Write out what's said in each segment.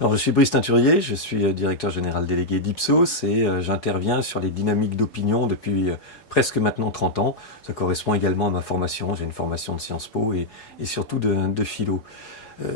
Alors, je suis Brice Teinturier, je suis directeur général délégué d'Ipsos et j'interviens sur les dynamiques d'opinion depuis presque maintenant 30 ans. Ça correspond également à ma formation, j'ai une formation de Sciences Po et surtout de philo.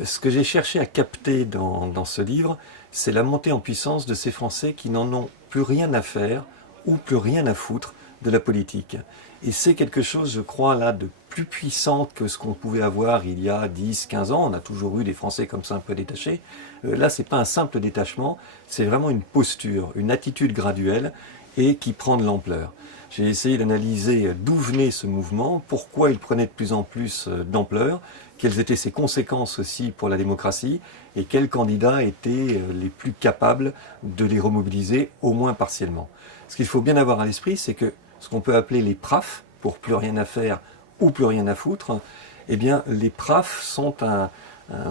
Ce que j'ai cherché à capter dans ce livre, c'est la montée en puissance de ces Français qui n'en ont plus rien à faire ou plus rien à foutre de la politique. Et c'est quelque chose, je crois, là, de plus puissant que ce qu'on pouvait avoir il y a 10, 15 ans. On a toujours eu des Français comme ça un peu détachés. Là, c'est pas un simple détachement, c'est vraiment une posture, une attitude graduelle et qui prend de l'ampleur. J'ai essayé d'analyser d'où venait ce mouvement, pourquoi il prenait de plus en plus d'ampleur, quelles étaient ses conséquences aussi pour la démocratie et quels candidats étaient les plus capables de les remobiliser, au moins partiellement. Ce qu'il faut bien avoir à l'esprit, c'est que ce qu'on peut appeler les PRAF, pour plus rien à faire ou plus rien à foutre, eh bien les PRAF sont un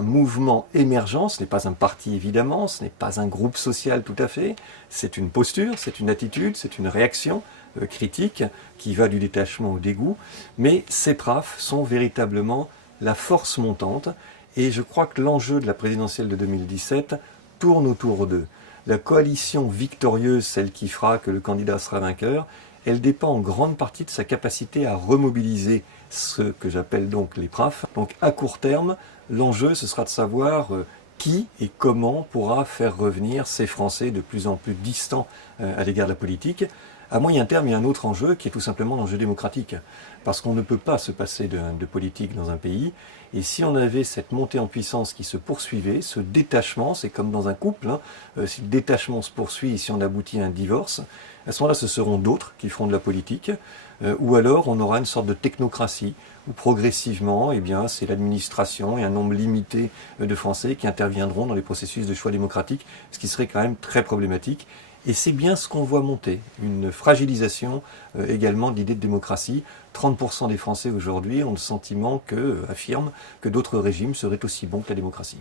mouvement émergent, ce n'est pas un parti évidemment, ce n'est pas un groupe social tout à fait, c'est une posture, c'est une attitude, c'est une réaction critique qui va du détachement au dégoût, mais ces PRAF sont véritablement la force montante et je crois que l'enjeu de la présidentielle de 2017 tourne autour d'eux. La coalition victorieuse, celle qui fera que le candidat sera vainqueur, elle dépend en grande partie de sa capacité à remobiliser ce que j'appelle donc les PRAF. Donc à court terme, l'enjeu ce sera de savoir qui et comment pourra faire revenir ces Français de plus en plus distants à l'égard de la politique. À moyen terme, il y a un autre enjeu qui est tout simplement l'enjeu démocratique. Parce qu'on ne peut pas se passer de politique dans un pays. Et si on avait cette montée en puissance qui se poursuivait, ce détachement, c'est comme dans un couple, hein, si le détachement se poursuit et si on aboutit à un divorce, à ce moment-là, ce seront d'autres qui feront de la politique, ou alors on aura une sorte de technocratie, où progressivement, eh bien, c'est l'administration et un nombre limité de Français qui interviendront dans les processus de choix démocratiques, ce qui serait quand même très problématique. Et c'est bien ce qu'on voit monter, une fragilisation également de l'idée de démocratie. 30% des Français aujourd'hui ont le sentiment affirment que d'autres régimes seraient aussi bons que la démocratie.